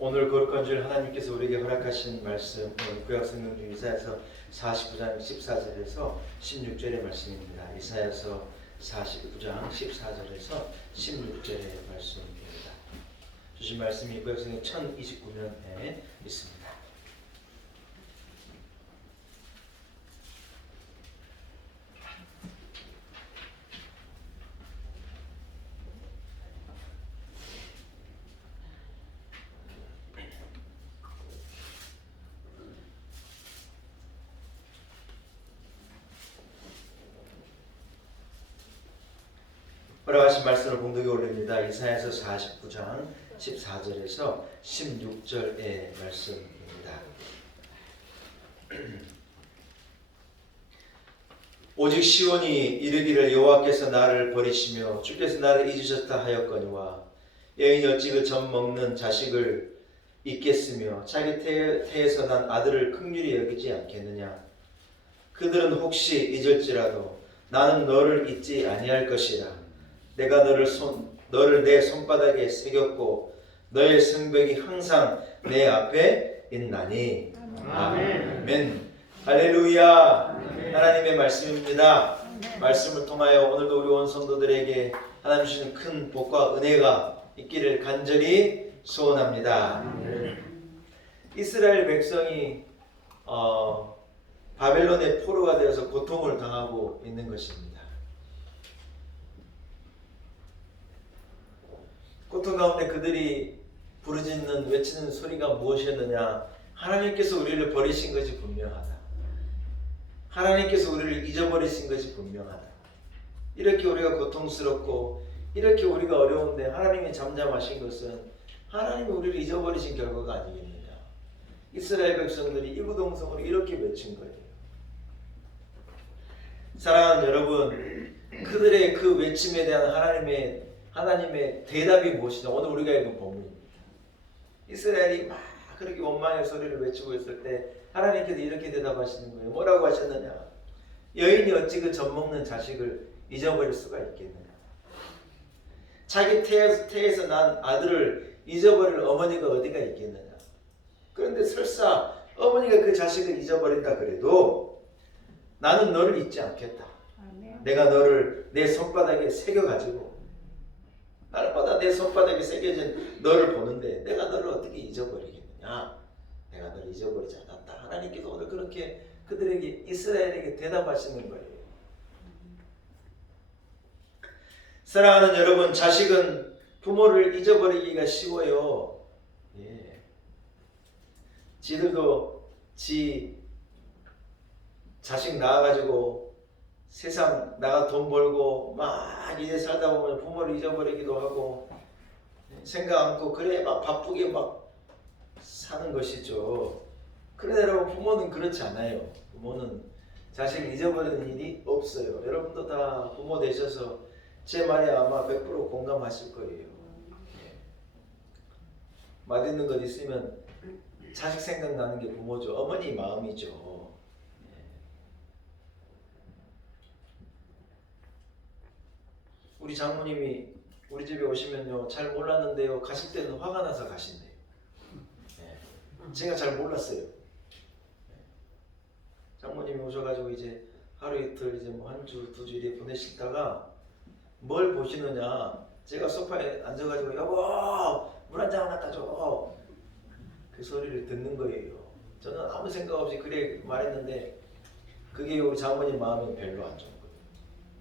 오늘 거룩한 주일 하나님께서 우리에게 허락하신 말씀 구약성경 중 이사야서 49장 14절에서 16절의 말씀입니다. 이사야서 49장 14절에서 16절의 말씀입니다. 주신 말씀이 구약성경 1029면에 있습니다. 허락하신 말씀을 공독에 올립니다. 이사야서 49장 14절에서 16절의 말씀입니다. 오직 시온이 이르기를 여호와께서 나를 버리시며 주께서 나를 잊으셨다 하였거니와 여인이 어찌 그 젖 먹는 자식을 잊겠으며 자기 태에서 난 아들을 긍휼히 여기지 않겠느냐. 그들은 혹시 잊을지라도 나는 너를 잊지 아니할 것이라. 내가 너를 내 손바닥에 새겼고 너의 성벽이 항상 내 앞에 있나니. 아멘. 할렐루야. 아멘. 하나님의 말씀입니다. 아멘. 말씀을 통하여 오늘도 우리 온 성도들에게 하나님 주시는 큰 복과 은혜가 있기를 간절히 소원합니다. 아멘. 이스라엘 백성이 바벨론의 포로가 되어서 고통을 당하고 있는 것입니다. 고통 가운데 그들이 부르짖는 외치는 소리가 무엇이었느냐? 하나님께서 우리를 버리신 것이 분명하다. 하나님께서 우리를 잊어버리신 것이 분명하다. 이렇게 우리가 고통스럽고 이렇게 우리가 어려운데 하나님이 잠잠하신 것은 하나님이 우리를 잊어버리신 결과가 아니겠느냐. 이스라엘 백성들이 이구동성으로 이렇게 외친 거예요. 사랑하는 여러분, 그들의 그 외침에 대한 하나님의 대답이 무엇이냐? 오늘 우리가 읽은 본문입니다. 이스라엘이 막 그렇게 원망의 소리를 외치고 있을 때 하나님께서 이렇게 대답하시는 거예요. 뭐라고 하셨느냐? 여인이 어찌 그 젖 먹는 자식을 잊어버릴 수가 있겠느냐? 자기 태에서 난 아들을 잊어버릴 어머니가 어디가 있겠느냐? 그런데 설사 어머니가 그 자식을 잊어버린다 그래도 나는 너를 잊지 않겠다. 내가 너를 내 손바닥에 새겨가지고 날마다 내 손바닥에 새겨진 너를 보는데 내가 너를 어떻게 잊어버리겠느냐? 내가 너를 잊어버리지 않았다. 하나님께서 오늘 그렇게 그들에게 이스라엘에게 대답하시는 거예요. 사랑하는 여러분, 자식은 부모를 잊어버리기가 쉬워요. 예. 지들도 지 자식 낳아가지고 세상 나가 돈 벌고 막 이래 살다 보면 부모를 잊어버리기도 하고 생각 않고 그래 막 바쁘게 막 사는 것이죠. 그런데 여러분, 부모는 그렇지 않아요. 부모는 자식을 잊어버리는 일이 없어요. 여러분도 다 부모 되셔서 제 말에 아마 100% 공감하실 거예요. 맛있는 것 있으면 자식 생각나는 게 부모죠. 어머니 마음이죠. 우리 장모님이 우리 집에 오시면요, 잘 몰랐는데요, 가실 때는 화가 나서 가신대요. 제가 잘 몰랐어요. 장모님이 오셔가지고 이제 하루 이틀 이제 뭐 한 주, 두 주 이렇게 보내시다가 뭘 보시느냐, 제가 소파에 앉아가지고 여보 물 한 잔 갖다 줘. 그 소리를 듣는 거예요. 저는 아무 생각 없이 그래 말했는데 그게 우리 장모님 마음이 별로 안 좋은 거예요.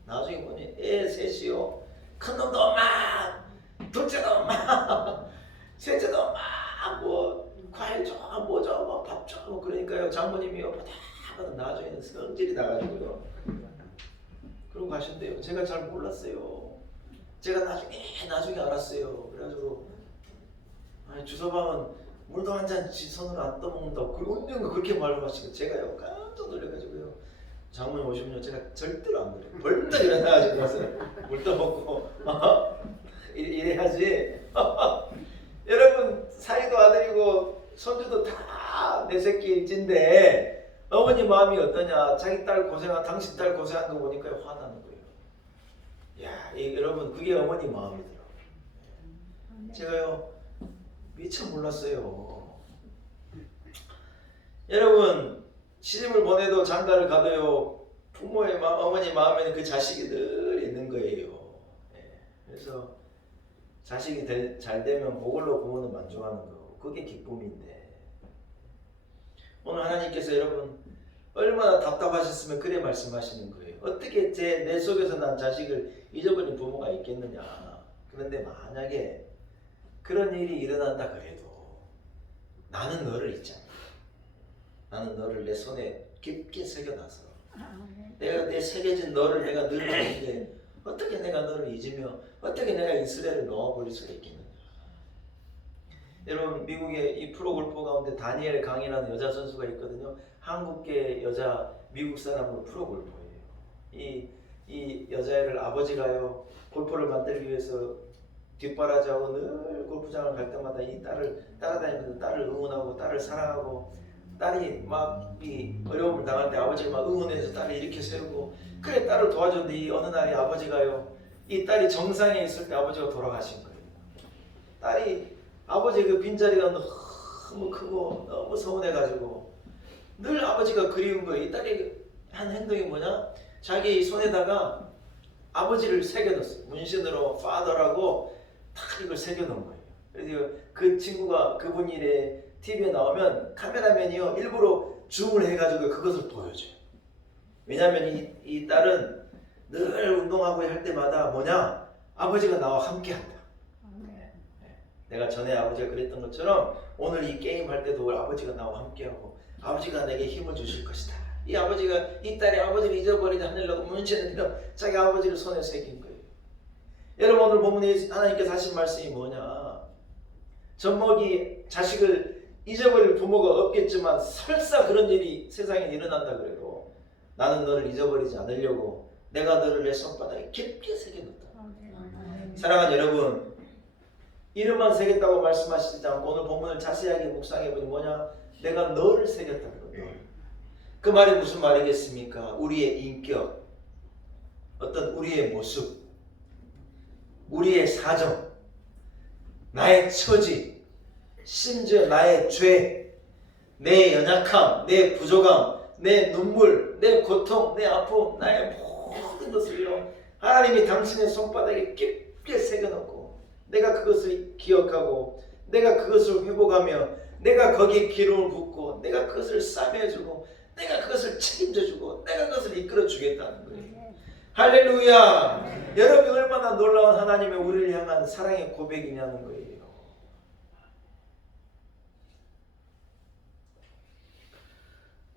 나중에 보니 애 셋이요, 큰놈도 엄마, 둘째도 엄마, 셋째도 엄마, 뭐 과일 줘, 뭐 줘, 뭐 밥 줘, 뭐 그러니까요. 장모님이요, 나중에는 성질이 나가지고요. 그러고 가신대요. 제가 잘 몰랐어요. 제가 나중에 알았어요. 그래가지고 주서방은 물도 한 잔 지 손으로 안 떠먹는다고 언젠가 그렇게 말씀하시고 제가요 깜짝 놀래가지고요. 장모님 오시면요, 제가 절대로 안 그래요. 벌떡 일어나가지고 와서 물 떠먹고 이래야지. 여러분, 사이도 아들이고 손주도 다 내 새끼 일진데 어머니 마음이 어떠냐? 자기 딸 고생한, 당신 딸 고생한 거 보니까 화나는 거예요. 야, 여러분, 그게 어머니 마음이더라고요. 제가요, 미처 몰랐어요. 여러분, 시집을 보내도 장가를 가도요, 부모의 어머니 마음에는 그 자식이 늘 있는 거예요. 그래서 자식이 잘 되면 그걸로 부모는 만족하는 거고, 그게 기쁨인데, 오늘 하나님께서 여러분 얼마나 답답하셨으면 그래 말씀하시는 거예요. 어떻게 내 속에서 난 자식을 잊어버린 부모가 있겠느냐. 그런데 만약에 그런 일이 일어난다 그래도 나는 너를 잊지 않는다. 나는 너를 내 손에 깊게 새겨놔서 내가 내 새겨진 너를 내가 늘 보는데 어떻게 내가 너를 잊으며 어떻게 내가 이스라엘을 놓아버릴 수가 있겠느냐. 여러분, 미국의 이 프로골퍼 가운데 다니엘 강이라는 여자 선수가 있거든요. 한국계 여자 미국 사람으로 프로골퍼예요. 이 여자애를 아버지가요, 골퍼를 만들기 위해서 뒷바라지하고 늘 골프장을 갈 때마다 이 딸을 따라다니면서 딸을 응원하고 딸을 사랑하고, 딸이 막 이 어려움을 당할 때 아버지가 막 응원해서 딸을 이렇게 세우고, 그래 딸을 도와줬는데 이 어느 날에 아버지가요, 이 딸이 정상에 있을 때 아버지가 돌아가신 거예요. 딸이 아버지의 그 빈자리가 너무 크고 너무 서운해가지고 늘 아버지가 그리운 거예요. 이 딸이 한 행동이 뭐냐? 자기 손에다가 아버지를 새겨넣었어요. 문신으로 father라고 탁 이걸 새겨놓은 거예요. 그래서 그 친구가 그분이 TV에 나오면 카메라맨이요 일부러 줌을 해가지고 그것을 보여줘요. 왜냐하면 이 딸은 늘 운동하고 할 때마다 뭐냐? 아버지가 나와 함께한다. 내가 전에 아버지가 그랬던 것처럼 오늘 이 게임 할 때도 우리 아버지가 나와 함께하고 아버지가 내게 힘을 주실 것이다. 이 아버지가 이 딸이 아버지를 잊어버리지 않으려고 문신을 자기 아버지를 손에 새긴 거예요. 여러분, 오늘 본문에 하나님께서 하신 말씀이 뭐냐? 젖먹이 자식을 잊어버릴 부모가 없겠지만 설사 그런 일이 세상에 일어난다 그래도 나는 너를 잊어버리지 않으려고 내가 너를 내 손바닥에 깊게 새겨놓다. 사랑하는 여러분, 이름만 새겼다고 말씀하시지 않고 오늘 본문을 자세하게 묵상해보니 뭐냐? 내가 너를 새겼다는 거예요. 그 말이 무슨 말이겠습니까? 우리의 인격, 어떤 우리의 모습, 우리의 사정, 나의 처지, 심지어 나의 죄, 내 연약함, 내 부족함, 내 눈물, 내 고통, 내 아픔, 나의 모든 것을요 하나님이 당신의 손바닥에 깊게 새겨놓고 내가 그것을 기억하고 내가 그것을 회복하며 내가 거기에 기름을 붓고 내가 그것을 싸매주고 내가 그것을 책임져주고 내가 그것을 이끌어주겠다는 거예요. 할렐루야. 여러분이 얼마나 놀라운 하나님의 우리를 향한 사랑의 고백이냐는 거예요.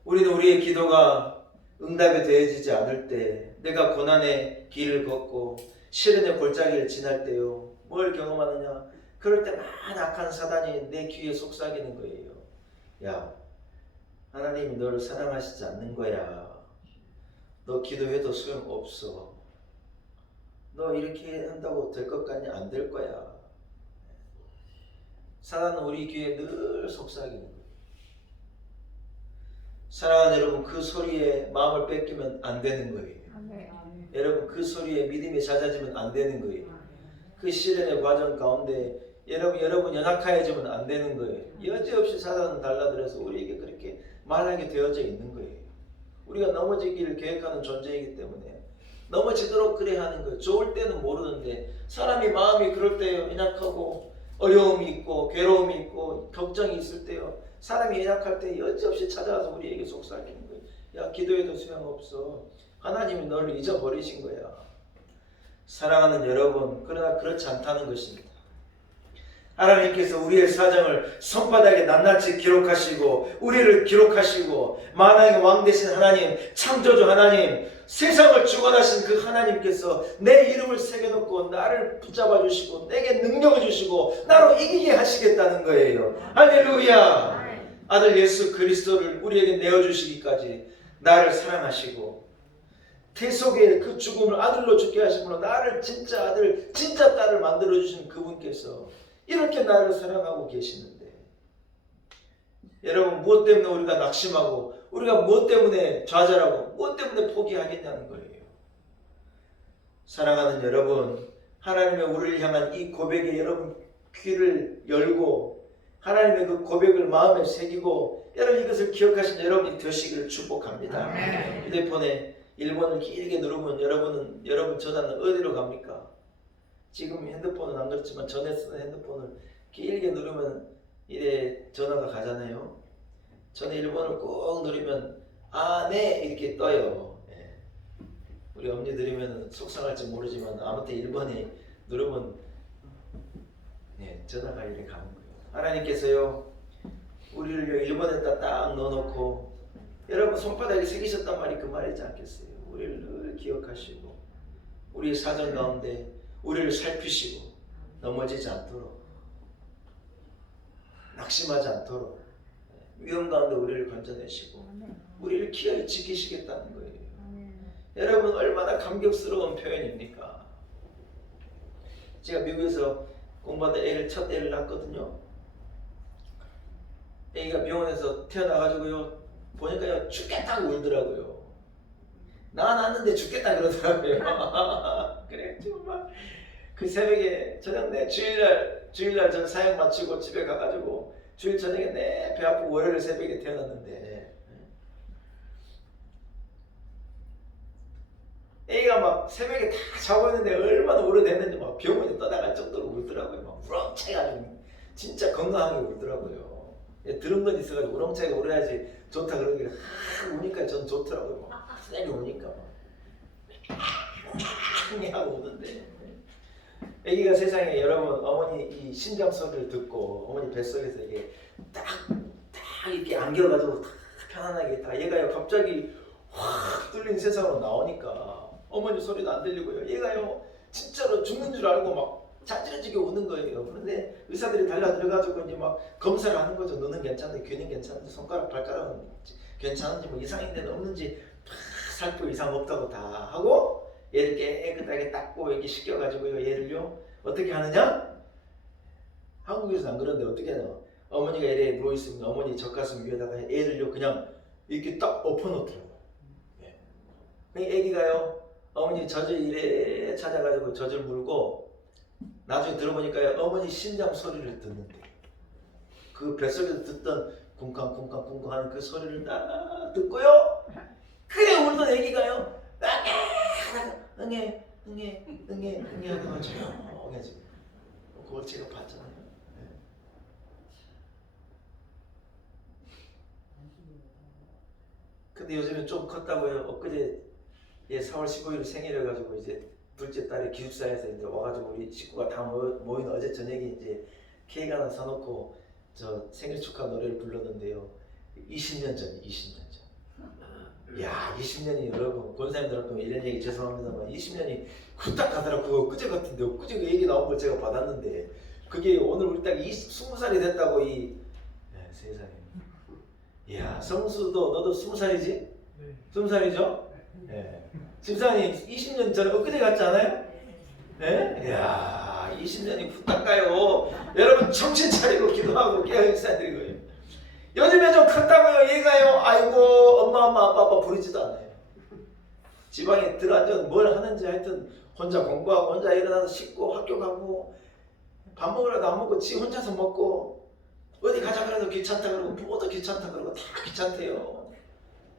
우리는 우리의 기도가 응답이 되어지지 않을 때, 내가 고난의 길을 걷고 시련의 골짜기를 지날 때요, 뭘 경험하느냐? 그럴 때만 악한 사단이 내 귀에 속삭이는 거예요. 야, 하나님이 너를 사랑하시지 않는 거야. 너 기도해도 소용없어. 너 이렇게 한다고 될 것 같냐? 안 될 거야. 사단은 우리 귀에 늘 속삭이는 거예요. 사랑하는 여러분, 그 소리에 마음을 뺏기면 안 되는 거예요. 여러분, 그 소리에 믿음이 잦아지면 안 되는 거예요. 그 시련의 과정 가운데 여러분 연약해지면 안 되는 거예요. 여지없이 사단은 달라들어서 우리에게 그렇게 말하게 되어져 있는 거예요. 우리가 넘어지기를 계획하는 존재이기 때문에 넘어지도록 그래 하는 거예요. 좋을 때는 모르는데 사람이 마음이 그럴 때요, 연약하고 어려움이 있고 괴로움이 있고 걱정이 있을 때요, 사람이 연약할 때 여지없이 찾아와서 우리에게 속삭이는 거예요. 야, 기도해도 소용없어. 하나님이 너를 잊어버리신 거야. 사랑하는 여러분, 그러나 그렇지 않다는 것입니다. 하나님께서 우리의 사정을 손바닥에 낱낱이 기록하시고 우리를 기록하시고 만왕의 왕 되신 하나님, 창조주 하나님, 세상을 주관하신 그 하나님께서 내 이름을 새겨놓고 나를 붙잡아 주시고 내게 능력을 주시고 나로 이기게 하시겠다는 거예요. 할렐루야. 아들 예수 그리스도를 우리에게 내어주시기까지 나를 사랑하시고 태속의 그 죽음을 아들로 죽게 하심으로 나를 진짜 아들, 진짜 딸을 만들어주신 그분께서 이렇게 나를 사랑하고 계시는데, 여러분, 무엇 때문에 우리가 낙심하고 우리가 무엇 때문에 좌절하고 무엇 때문에 포기하겠냐는 거예요. 사랑하는 여러분, 하나님의 우리를 향한 이 고백에 여러분 귀를 열고 하나님의 그 고백을 마음에 새기고 여러분 이것을 기억하신 여러분이 되시기를 축복합니다. 휴대폰에 1번을 길게 누르면 여러분 전화는 어디로 갑니까? 지금 핸드폰은 안 그렇지만 전에 쓰는 핸드폰을 길게 누르면 이래 전화가 가잖아요. 전에 1번을 꾹 누르면 아, 네 이렇게 떠요. 예. 우리 엄니들이면 속상할지 모르지만 아무튼 1번이 누르면 네, 전화가 이렇게 가는 거예요. 하나님께서요 우리를 1번에다 딱 넣어놓고 여러분 손바닥에 새기셨단 말이 그 말이지 않겠어요? 우리를 늘 기억하시고 우리의 사정 가운데 우리를 살피시고 넘어지지 않도록 낙심하지 않도록 위험 가운데 우리를 건져내시고 우리를 기어이 지키시겠다는 거예요. 여러분 얼마나 감격스러운 표현입니까? 제가 미국에서 공부하다 첫 애를 낳았거든요. 애기가 병원에서 태어나가지고요 보니까요 죽겠다고 울더라고요. 낳았는데 죽겠다 그러더라고요. 그래 정말 그 새벽에 저녁 내 주일날 전 사역 마치고 집에 가가지고 주일 저녁에 내 배 아프고 월요일 새벽에 태어났는데 애가 막 새벽에 다 자고 있는데 얼마나 오래됐는지 막 병원에 떠나갈 정도로 울더라고요. 막 우렁차가지고 진짜 건강하게 울더라고요. 들은 건 있어가지고 우렁차게 울어야지 좋다 그러길래 우니까 전 좋더라고요. 막 세게 우니까 막 하고 우는데 아기가 세상에 여러분 어머니 이 심장 소리를 듣고 어머니 뱃속에서 이게 딱 이렇게 안겨가지고 딱 편안하게 다 얘가요 갑자기 확 뚫린 세상으로 나오니까 어머니 소리도 안 들리고요. 얘가요 진짜로 죽는 줄 알고 막 잔지러지게 우는 거예요. 그런데 의사들이 달려들어가지고 이제 막 검사를 하는 거죠. 너는 괜찮은데 귀는 괜찮은데 손가락 발가락은 괜찮은지 뭐 이상인 데는 없는지 다 살피고 이상 없다고 다 하고 얘를 깨끗하게 닦고 이렇게 씻겨가지고요 얘를요 어떻게 하느냐? 한국에서는 안 그런데 어떻게 하냐? 어머니가 이래 누워있으면 어머니 젖가슴 위에다가 애를요 그냥 이렇게 딱 엎어놓더라고요. 예. 애기가요 어머니 젖을 이래 찾아가지고 젖을 물고 나중에 들어보니까요 어머니 심장 소리를 듣는데 그 뱃속에서 듣던 쿵쾅쿵쾅쿵쾅 하는 그 소리를 딱 듣고요 그래 울던 애기가요 응애 하다가 조용해 지금 그걸 제가 봤잖아요. 근데 요즘에 좀 컸다고요. 엊그제 4월 15일 생일이어가지고 이제 둘째 딸이 기숙사에서 이제 와가지고 우리 식구가 다 모인 어제 저녁에 이제 케이크 하나 사놓고 저 생일 축하 노래를 불렀는데요. 20년 전. 야 20년이 여러분 권사님들한테 이런 얘기 죄송합니다만 20년이 후딱 가더라고. 그거 엊그제 같은데 엊그제 그 얘기 나온 걸 제가 받았는데 그게 오늘 우리 딱 20살이 됐다고 세상에. 이야 성수도 너도 20살이지? 네. 20살이죠? 네. 집사님 20년 전에 엊그제 같지 않아요? 네? 이야 20년이 후딱 가요. 여러분 정신 차리고 기도하고 깨어 있어야 되는 거예요. 요즘에 좀 컸다고요. 얘가요 아이고 엄마 아빠 부르지도 않아요. 지방에 들어앉아 뭘 하는지 하여튼 혼자 공부하고 혼자 일어나서 씻고 학교 가고 밥 먹으라도 안 먹고 지 혼자서 먹고 어디 가자 그래도 귀찮다 그러고 부모도 귀찮다 그러고 다 귀찮대요.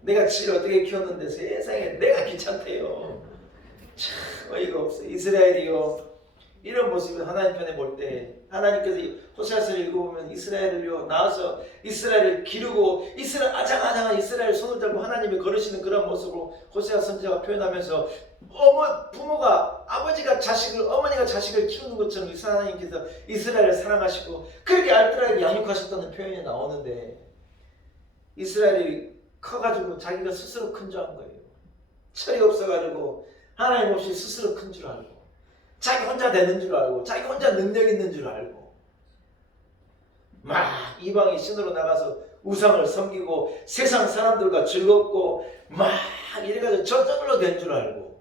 내가 지를 어떻게 키웠는데 세상에 내가 귀찮대요. 참 어이가 없어. 이스라엘이요 이런 모습을 하나님 편에 볼 때 하나님께서 호세아서를 읽어보면 이스라엘을요 나와서 이스라엘을 기르고 아장아장한 이스라엘 손을 잡고 하나님이 걸으시는 그런 모습으로 호세아 선지자가 표현하면서 부모가 아버지가 자식을 어머니가 자식을 키우는 것처럼 하나님께서 이스라엘을 사랑하시고 그렇게 알뜰하게 양육하셨다는 표현이 나오는데 이스라엘이 커가지고 자기가 스스로 큰 줄 안 거예요. 철이 없어가지고 하나님 없이 스스로 큰 줄 알고 자기 혼자 되는 줄 알고 자기 혼자 능력 있는 줄 알고 막 이방의 신으로 나가서 우상을 섬기고 세상 사람들과 즐겁고 막 이래가지고 저절로 된 줄 알고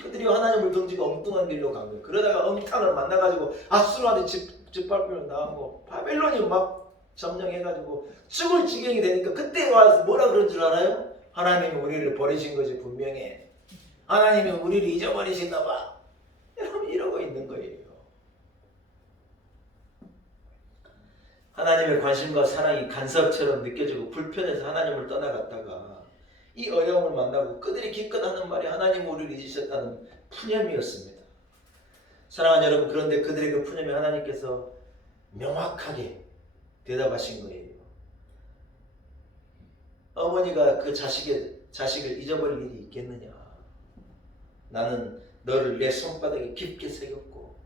그들이 하나님을 던지고 엉뚱한 길로 간 거예요. 그러다가 엉탕을 만나가지고 아수르한테 짓밟히면 나가고 바벨론이 막 점령해가지고 죽을 지경이 되니까 그때 와서 뭐라 그런 줄 알아요? 하나님이 우리를 버리신 거지 분명히. 하나님이 우리를 잊어버리셨나 봐. 여러분 이러고 있는 거예요. 하나님의 관심과 사랑이 간섭처럼 느껴지고 불편해서 하나님을 떠나갔다가 이 어려움을 만나고 그들이 기껏 하는 말이 하나님 우리를 잊으셨다는 푸념이었습니다. 사랑하는 여러분, 그런데 그들의 그 푸념에 하나님께서 명확하게 대답하신 거예요. 어머니가 그 자식을 잊어버릴 일이 있겠느냐. 나는 너를 내 손바닥에 깊게 새겼고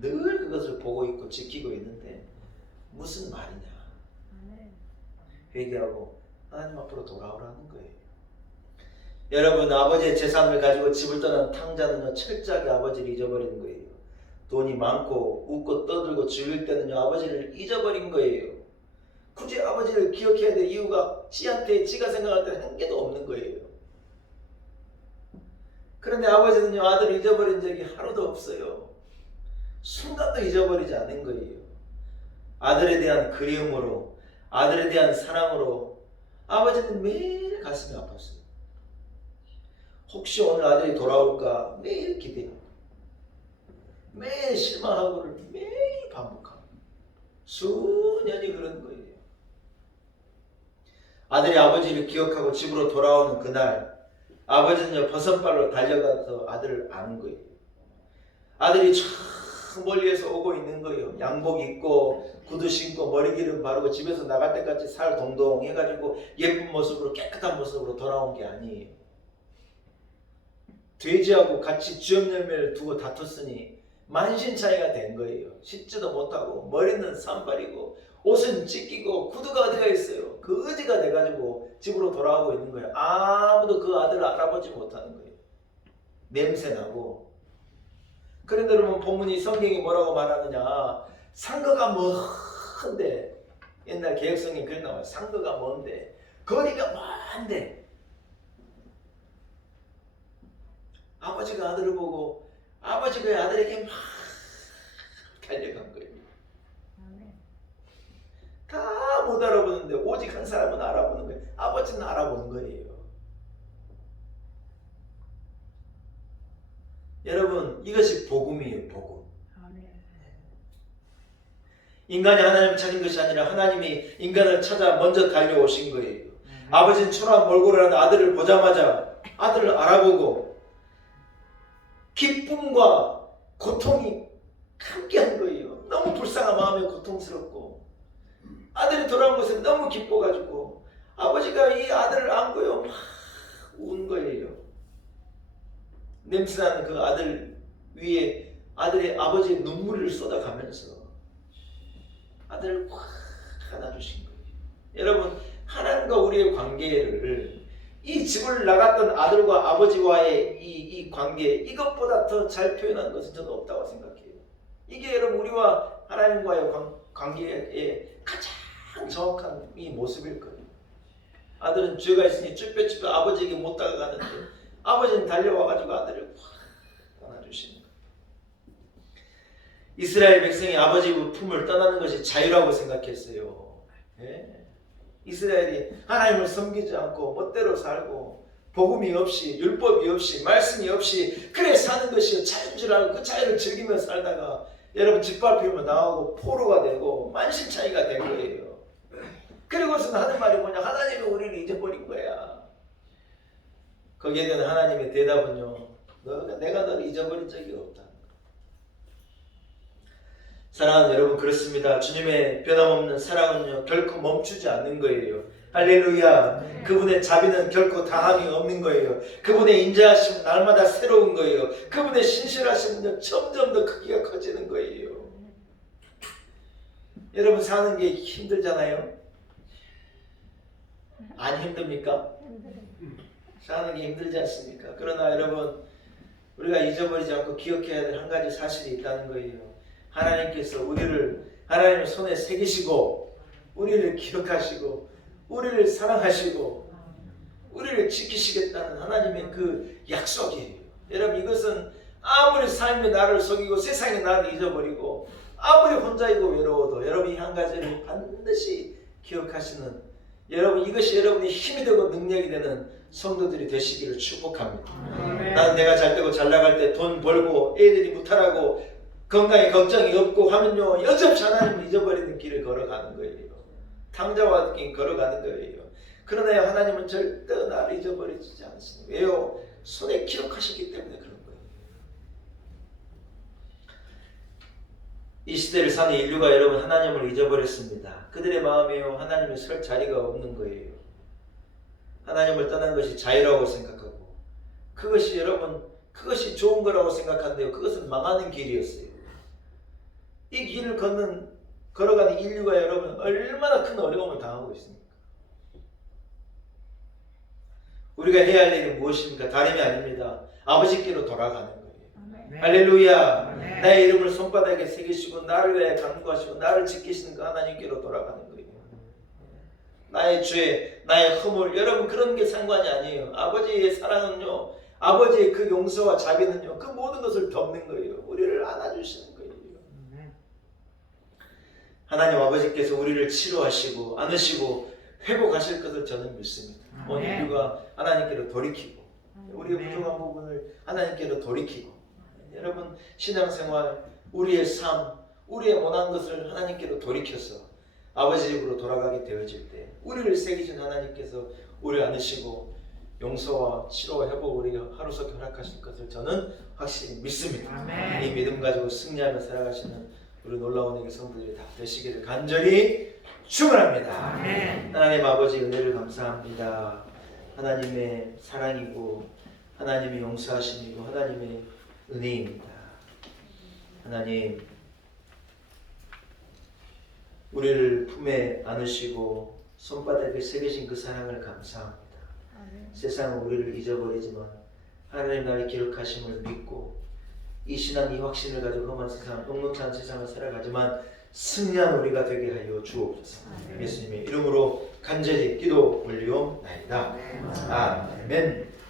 늘 그것을 보고 있고 지키고 있는데 무슨 말이냐. 회개하고 하나님 앞으로 돌아오라는 거예요. 여러분, 아버지의 재산을 가지고 집을 떠난 탕자는요 철저하게 아버지를 잊어버린 거예요. 돈이 많고 웃고 떠들고 즐길 때는요 아버지를 잊어버린 거예요. 굳이 아버지를 기억해야 될 이유가 지가 생각할 때는 한 개도 없는 거예요. 그런데 아버지는요 아들을 잊어버린 적이 하루도 없어요. 순간도 잊어버리지 않은 거예요. 아들에 대한 그리움으로, 아들에 대한 사랑으로 아버지는 매일 가슴이 아팠어요. 혹시 오늘 아들이 돌아올까 매일 기대하고 매일 실망하고를 매일 반복하고 수년이 그런 거예요. 아들이 아버지를 기억하고 집으로 돌아오는 그날 아버지는요 버선발로 달려가서 아들을 안은 거예요. 아들이 저 멀리에서 오고 있는 거예요. 양복 입고 구두 신고 머리 기름 바르고 집에서 나갈 때까지 살 동동 해가지고 예쁜 모습으로 깨끗한 모습으로 돌아온 게 아니에요. 돼지하고 같이 쥐업 열매를 두고 다퉜으니 만신창이가 된 거예요. 씻지도 못하고 머리는 산발이고 옷은 찢기고 구두가 어디가 있어요. 그 의지가 돼가지고 집으로 돌아오고 있는 거예요. 아무도 그 아들을 알아보지 못하는 거예요. 냄새나고. 그런데 여러분 본문이 성경이 뭐라고 말하느냐. 상거가 먼데, 옛날 개혁성경 그래 나와요. 상거가 먼데, 거리가 먼데 아버지가 아들을 보고 아버지가 아들에게 막 달려간 거예요. 다 못 알아보는데 오직 한 사람은 알아보는 거예요. 아버지는 알아보는 거예요. 여러분, 이것이 복음이에요. 복음. 인간이 하나님을 찾은 것이 아니라 하나님이 인간을 찾아 먼저 달려오신 거예요. 아버지는 초라한 몰골을 하는 아들을 보자마자 아들을 알아보고 기쁨과 고통이 함께한 거예요. 너무 불쌍한 마음에 고통스럽고 아들이 돌아온 것에 너무 기뻐가지고 아버지가 이 아들을 안고요 막 운 거예요. 냄새나는 그 아들 위에 아버지의 눈물을 쏟아가면서 아들을 확 안아주신 거예요. 여러분, 하나님과 우리의 관계를 이 집을 나갔던 아들과 아버지와의 이 관계, 이것보다 더 잘 표현하는 것은 저는 없다고 생각해요. 이게 여러분 우리와 하나님과의 관계의 가장 정확한 이 모습일 거예요. 아들은 죄가 있으니 쭈뼛쭈뼛 아버지에게 못 다가가는데 아버지는 달려와가지고 아들을 확 안아주시는 거예요. 이스라엘 백성이 아버지 품을 떠나는 것이 자유라고 생각했어요. 예? 이스라엘이 하나님을 섬기지 않고 멋대로 살고 복음이 없이 율법이 없이 말씀이 없이 그래 사는 것이 자유인 줄 알고 그 자유를 즐기며 살다가 여러분 짓밟히면 나오고 포로가 되고 만신창이가 된 거예요. 그리고서 하는 말이 뭐냐. 하나님이 우리를 잊어버린 거야. 거기에 대한 하나님의 대답은요. 내가 너를 잊어버린 적이 없다. 사랑하는 여러분, 그렇습니다. 주님의 변함없는 사랑은요 결코 멈추지 않는 거예요. 할렐루야. 그분의 자비는 결코 당함이 없는 거예요. 그분의 인자하심은 날마다 새로운 거예요. 그분의 신실하심은 점점 더 크기가 커지는 거예요. 여러분, 사는 게 힘들잖아요. 안 힘듭니까? 사는 게 힘들지 않습니까? 그러나 여러분, 우리가 잊어버리지 않고 기억해야 될 한 가지 사실이 있다는 거예요. 하나님께서 우리를 하나님의 손에 새기시고 우리를 기억하시고 우리를 사랑하시고 우리를 지키시겠다는 하나님의 그 약속이에요. 여러분, 이것은 아무리 삶이 나를 속이고 세상이 나를 잊어버리고 아무리 혼자이고 외로워도 여러분이 한 가지를 반드시 기억하시는, 여러분, 이것이 여러분의 힘이 되고 능력이 되는 성도들이 되시기를 축복합니다. 나는 내가 잘 되고 잘 나갈 때 돈 벌고 애들이 무탈하고 건강에 걱정이 없고 하면요 여전히 하나님을 잊어버리는 길을 걸어가는 거예요. 탕자와 같은 걸어가는 거예요. 그러나 하나님은 절대 나를 잊어버리지 않으시는 거예요. 왜요? 손에 기록하셨기 때문에 그런 거예요. 이 시대를 사는 인류가 여러분 하나님을 잊어버렸습니다. 그들의 마음에요 하나님이 설 자리가 없는 거예요. 하나님을 떠난 것이 자유라고 생각하고 그것이 여러분 그것이 좋은 거라고 생각하는데요. 그것은 망하는 길이었어요. 이 길을 걸어가는 인류가 여러분 얼마나 큰 어려움을 당하고 있습니까? 우리가 해야 할 일이 무엇입니까? 다름이 아닙니다. 아버지께로 돌아가는 거예요. 네. 할렐루야. 네. 나의 이름을 손바닥에 새기시고 나를 위해 간구하시고 나를 지키시는 그 하나님께로 돌아가는 거예요. 나의 죄, 나의 허물, 여러분 그런 게 상관이 아니에요. 아버지의 사랑은요, 아버지의 그 용서와 자비는요, 그 모든 것을 덮는 거예요. 우리를 안아주시는 거예요. 하나님 아버지께서 우리를 치료하시고 안으시고 회복하실 것을 저는 믿습니다. 온 인류가 하나님께로 돌이키고 우리의 부족한 부분을 하나님께로 돌이키고 여러분 신앙생활, 우리의 삶, 우리의 원한 것을 하나님께로 돌이켜서 아버지 집으로 돌아가게 되어질 때 우리를 새기신 하나님께서 우리를 안으시고 용서와 치료와 회복을 우리가 하루속히 허락하실 것을 저는 확실히 믿습니다. 아멘. 이 믿음 가지고 승리하며 살아가시는 우리 놀라운 애기 성도들이 다 되시기를 간절히 축원합니다. 아멘. 하나님 아버지 은혜를 감사합니다. 하나님의 사랑이고 하나님의 용서하심이고 하나님의 은혜입니다. 하나님 우리를 품에 안으시고 손바닥에 새기신 그 사랑을 감사합니다. 세상은 우리를 잊어버리지만 하나님 나를 기억하심을 믿고 이 신앙 이 확신을 가지고 험한 세상 녹록한 세상을 살아가지만 승리한 우리가 되게 하여 주옵소서. 예수님의 이름으로 간절히 기도 올리옵나이다. 아멘.